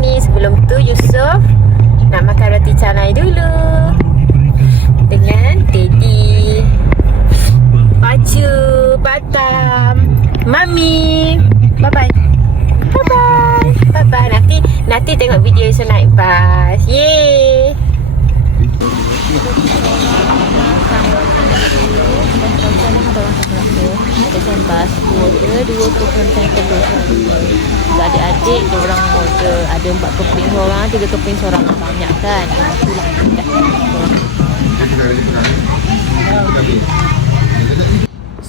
ni. Sebelum tu Yusof nak makan roti canai dulu dengan Teddy, Pacu, Batam, Mami. Bye-bye. Bye-bye. Bye-bye. Nanti tengok video Yusof naik bas. Yeay. Desain bas dua keping telur. Untuk adik-adik diorang order ada 4 keping seorang, 3 keping seorang. Banyak kan? Itulah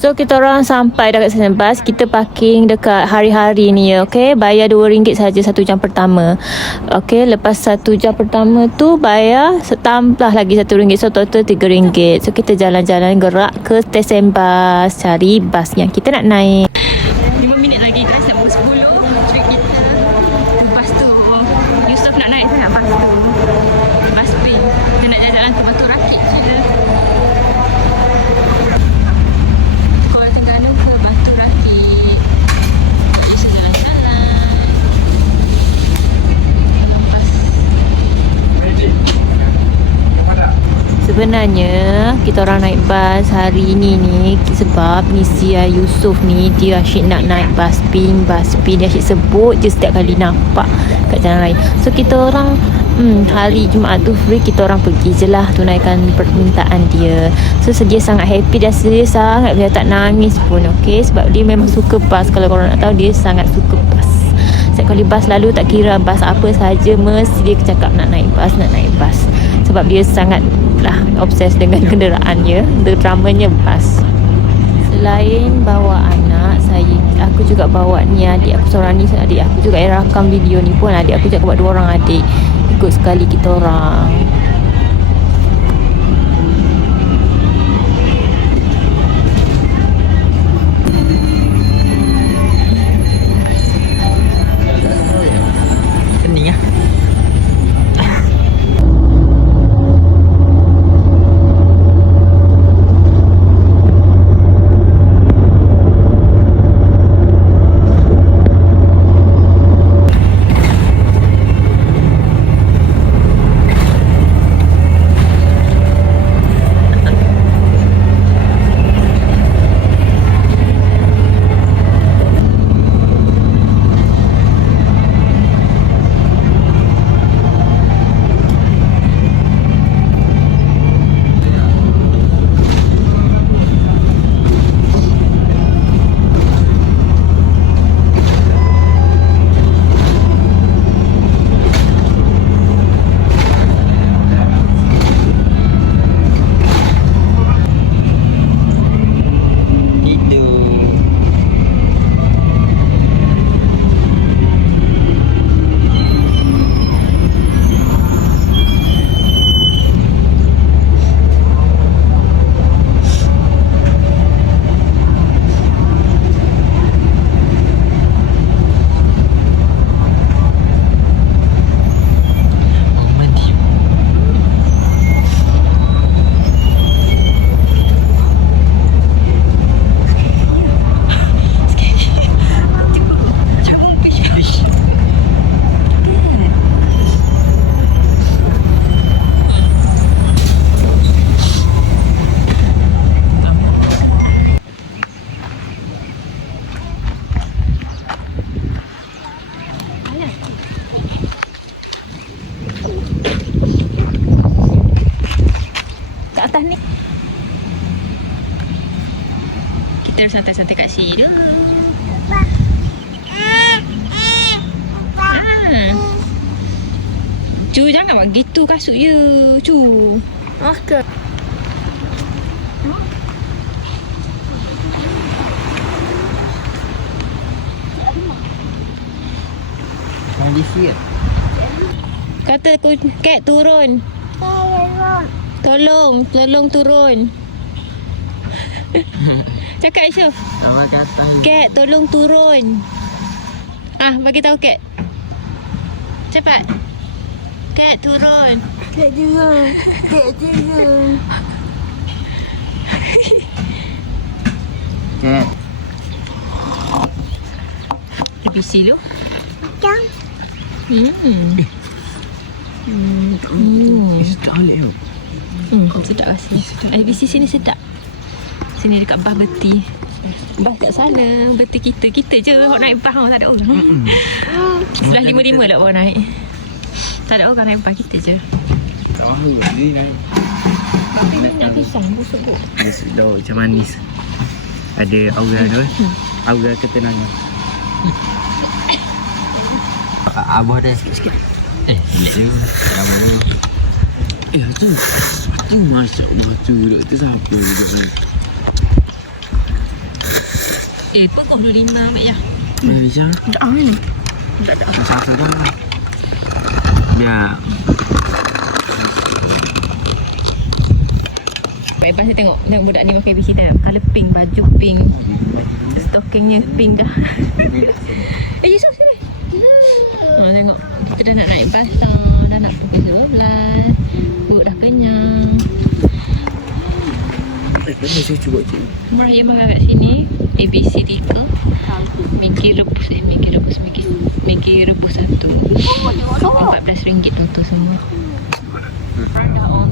So kita orang sampai dekat stesen bas. Kita parking dekat hari-hari ni ya, okey. Bayar RM2 saja 1 jam pertama. Okey, lepas 1 jam pertama tu bayar tambah lagi RM1. So total RM3. So kita jalan-jalan gerak ke stesen bas, cari bas yang kita nak naik. 5 minit lagi guys, nak pukul 10. Trip kita bas tu. Yusof nak naik sangat bas tu. Bas spring. Kita nak jalan-jalan ke Batu Rakit je. Sebenarnya kita orang naik bas hari ini ni sebab ni si Yusof ni dia asyik nak naik bas pink. Dia asyik sebut je setiap kali nampak kat jalan raya. So kita orang hari Jumaat tu free, kita orang pergi je lah tunaikan permintaan dia. So dia sangat happy dan dia sangat, dia tak nangis pun, okey. Sebab dia memang suka bas. Kalau korang nak tahu, dia sangat suka bas. Setiap kali bas, lalu tak kira bas apa saja, mesti dia cakap nak naik bas. Sebab dia sangat lah obses dengan kenderaan dia, terutamanya bas. Selain bawa anak, aku juga bawa ni adik aku seorang ni. Adik aku juga yang rakam video ni pun adik aku juga, buat 2 orang adik ikut sekali kita orang. Atas ni kita santai-santai kat sini dulu. Cu, jangan buat gitu kasut je. Cu. Okey. Kondisi Kata Kat turun. Tolong turun. Cakap Aisyah. apa kata Kat tolong turun. Bagi tahu Kat. Cepat. Kat turun. Kat turun. Kat Busy lu. Sedap rasa. ABC sini sedap. Sini dekat bas beti. Bas kat sana, beti kita je hok naik bas, tak ada orang. Sebelah 5-5 tak bawa naik. Tak ada orang naik bas, kita je. Tak mahu ni naik. Tapi minyak pisang busuk tu. Dia sudah macam manis. Ada aura tu. Aura ketenangan. Abah dah sikit-sikit. Itu lama. Tu Masya Allah tu doktor siapa ni tu? Pukul 25 Mak Yah. Malaysia. Tak ni. Tak ada. Satu dah. Ya. Baik pas saya tengok budak ni pakai ABC tengok. Colour pink, baju pink. Stockingnya pink dah. Yusof sini. Tengok. Kita dah nak naik bas dah. Dah nak pukul 12. Perut dah kenyang. Benda saya cuba cik. Meraya makan kat sini. ABC 3. Maggi rebus satu. RM14 tu semua. Dah on